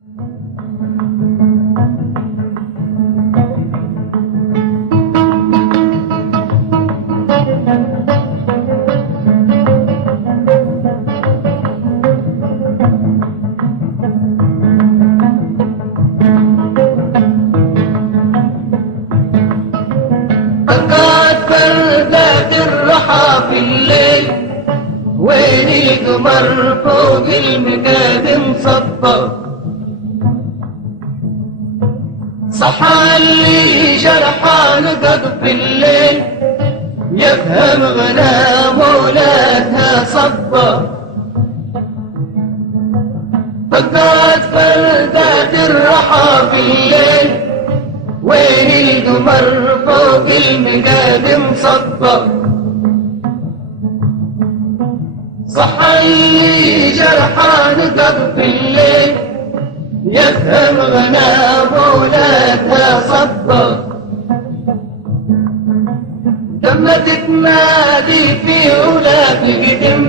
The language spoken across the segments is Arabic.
في الليل وين القمر فوق المكان مصبر، صحى اللي جرحان قد في الليل يفهم غنى مولاتها صبر. فقد فردات الرحى في الليل وين القمر فوق المكان مصبر، صحى اللي جرحان قد في الليل يفهم غنى مولاتها صبر. لما تتنادي في ولا تقدم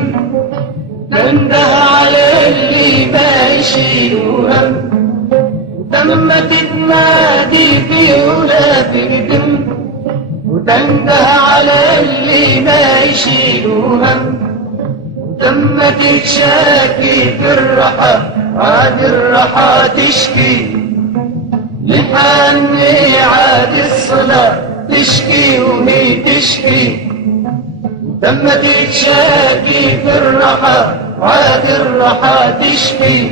تنده على اللي ما يشيل هم، لما تتنادي في ولا تقدم وتنده على اللي ما يشيل هم، لما تتشاكي في الرحى عاد الرحى تشكي، لحني عاد الصلاة تشكي وهي تشكي، لما تتشاكي في الرحى عاد الرحى تشكي،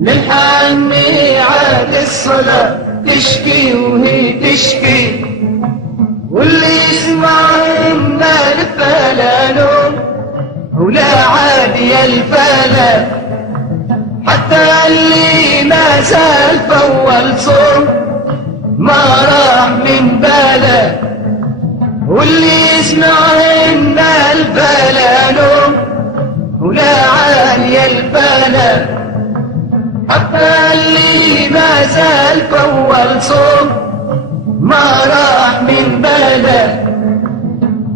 للحني عاد الصلاة تشكي وهي تشكي. واللي يسمع إما الفلا نوم ولا عادي الفلا، حتى اللي ما زال فول صوم ما راح من باله، واللي يسمع إن الفلا نوم ولا عادي الفلا، حتى اللي ما زال فول صوم ما راح من باله.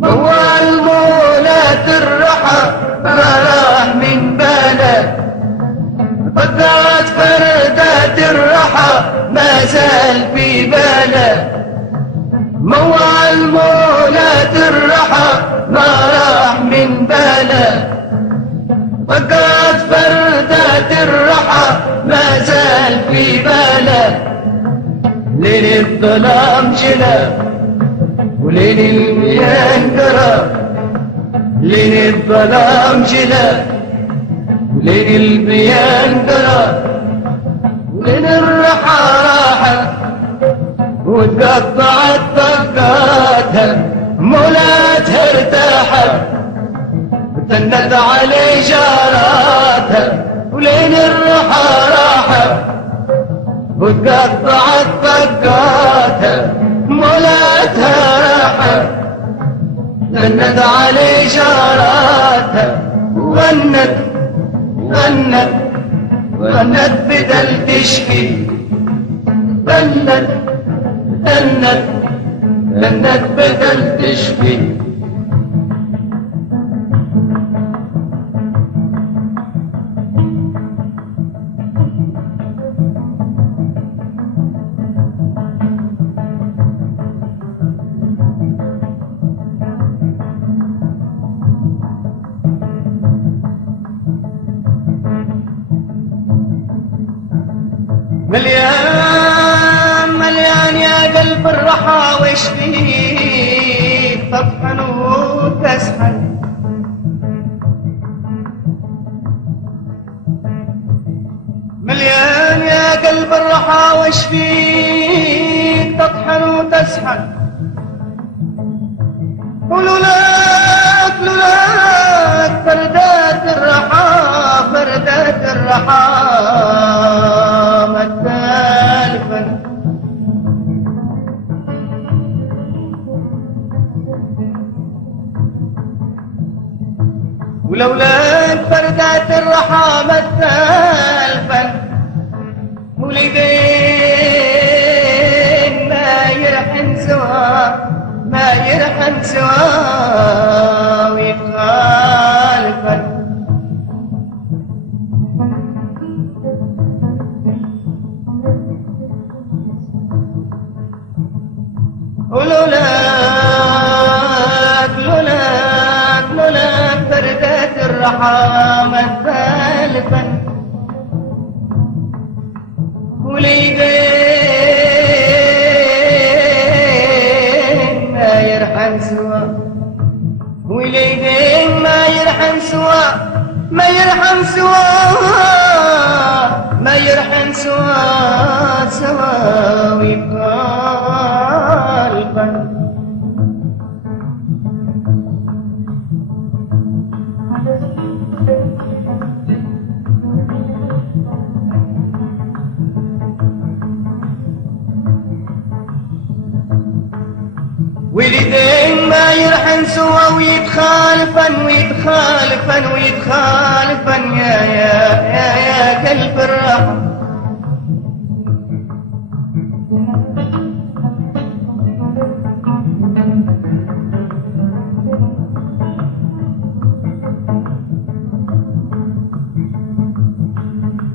موال مولات الرحى ما راح من باله، فقد فردات الرحى ما زال في باله. موال مولات الرحى ما راح من باله، فقد فردات الرحى ما زال في باله. ليل الظلام جلا وليل المياه انقرا، ليل الظلام جلا وليل المياه انقرا، وليل الرحى راحت وتقطعت طاقاتها مولاتها ارتاحت وتندت علي جاراتها، وليل الرحى راحت وتقطعت طاقاتها مولاتها راحت غنت علي جاراتها، وغنت غنت غنت بدل تشكي، غنت غنت غنت بدل تشكي. مليان مليان يا قلب الرحى وش فيك تطحن وتسحن، مليان يا قلب الرحى وش فيك تطحن وتسحن، ولولاك لولاك فردات الرحى فردات الرحى ولولاك فردات الرحى مثال ولدين ما يرحن سوا ما يرحن سوا ويخالفن، الرحى مثالفا وليدين ما يرحم سوا وليدين ما يرحم سوا ما يرحم سوا ما يرحم سوا سوا ويقالبا ولدين ما يرحم سوا ويتخالفن ويتخالفن ويتخالفن يا قلب الرحم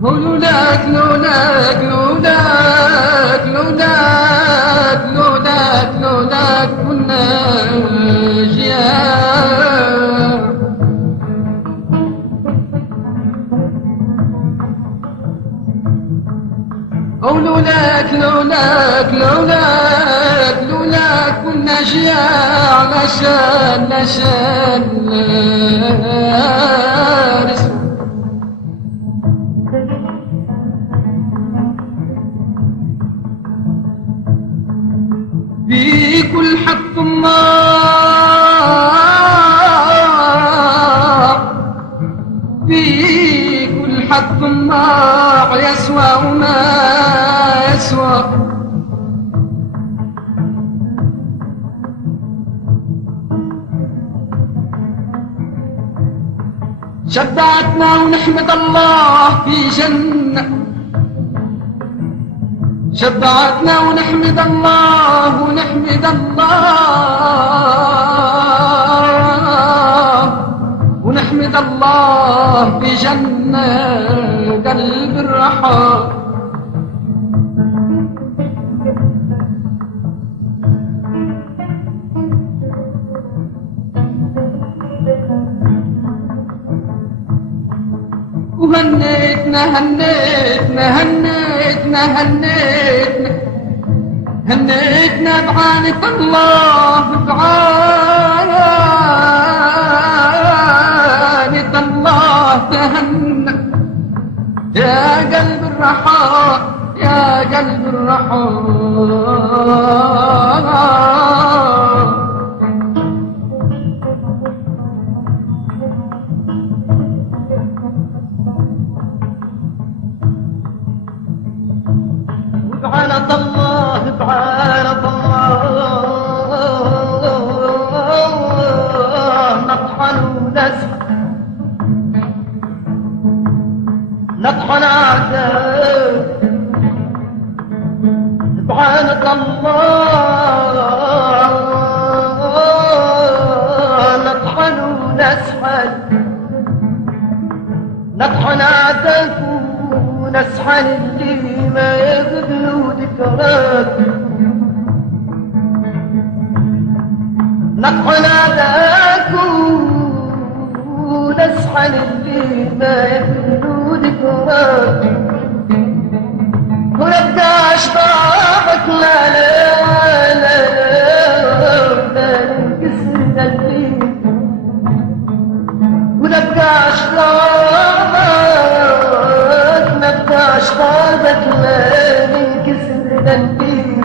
لولاك لولاك لولاك لولاك لولاك لولاك كنا جيار لولاك لولاك لولاك لولاك كنا جيار لشان لشان في كل حق النار في كل حق النار يسوى وما يسوى شبعتنا ونحمد الله في جنة شبعتنا ونحمد الله ونحمد الله ونحمد الله في جنة قلب الرحى وهنيتنا هنيتنا هنيتنا هنيتنا هنيتنا بعانة الله بعانة الله تهنى يا قلب الرحى يا قلب الرحى بعانة الله بعانة الله نطحن ونسحب نطحن أعداء بعانة الله نطحن ونسحب نطحن أعداء ونسحن اللي ما يقبلوا ذكراك نطحن أعداءك ونسحن اللي ما يقبلوا ذكراك ونبقى أشباحك لا لا لا لا ننكسر الليل ونبقى أشباحك نبقى أشباحك لا ننكسر الليل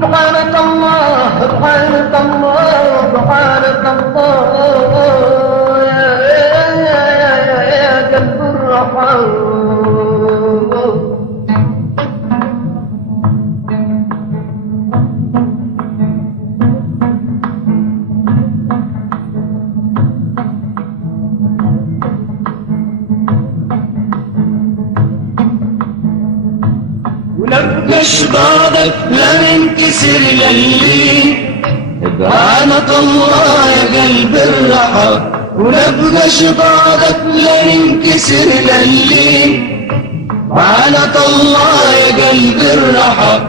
سبحانك الله سبحانك الله سبحانك الله يا قلب الرحمن ونبقى شبابك لا ننكسر للي بعانة الله يا قلب الرحى ونبقى شبابك لا ننكسر للي بعانة الله يا قلب الرحى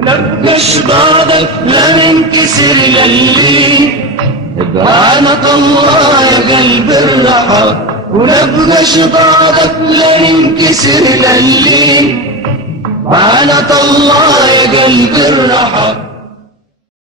ونبقاش بعدك لا ننكسر ياللي بعانك الله يا قلب الرحى، ونبقاش بعدك لا ننكسر ياللي بعانك الله يا قلب الرحى.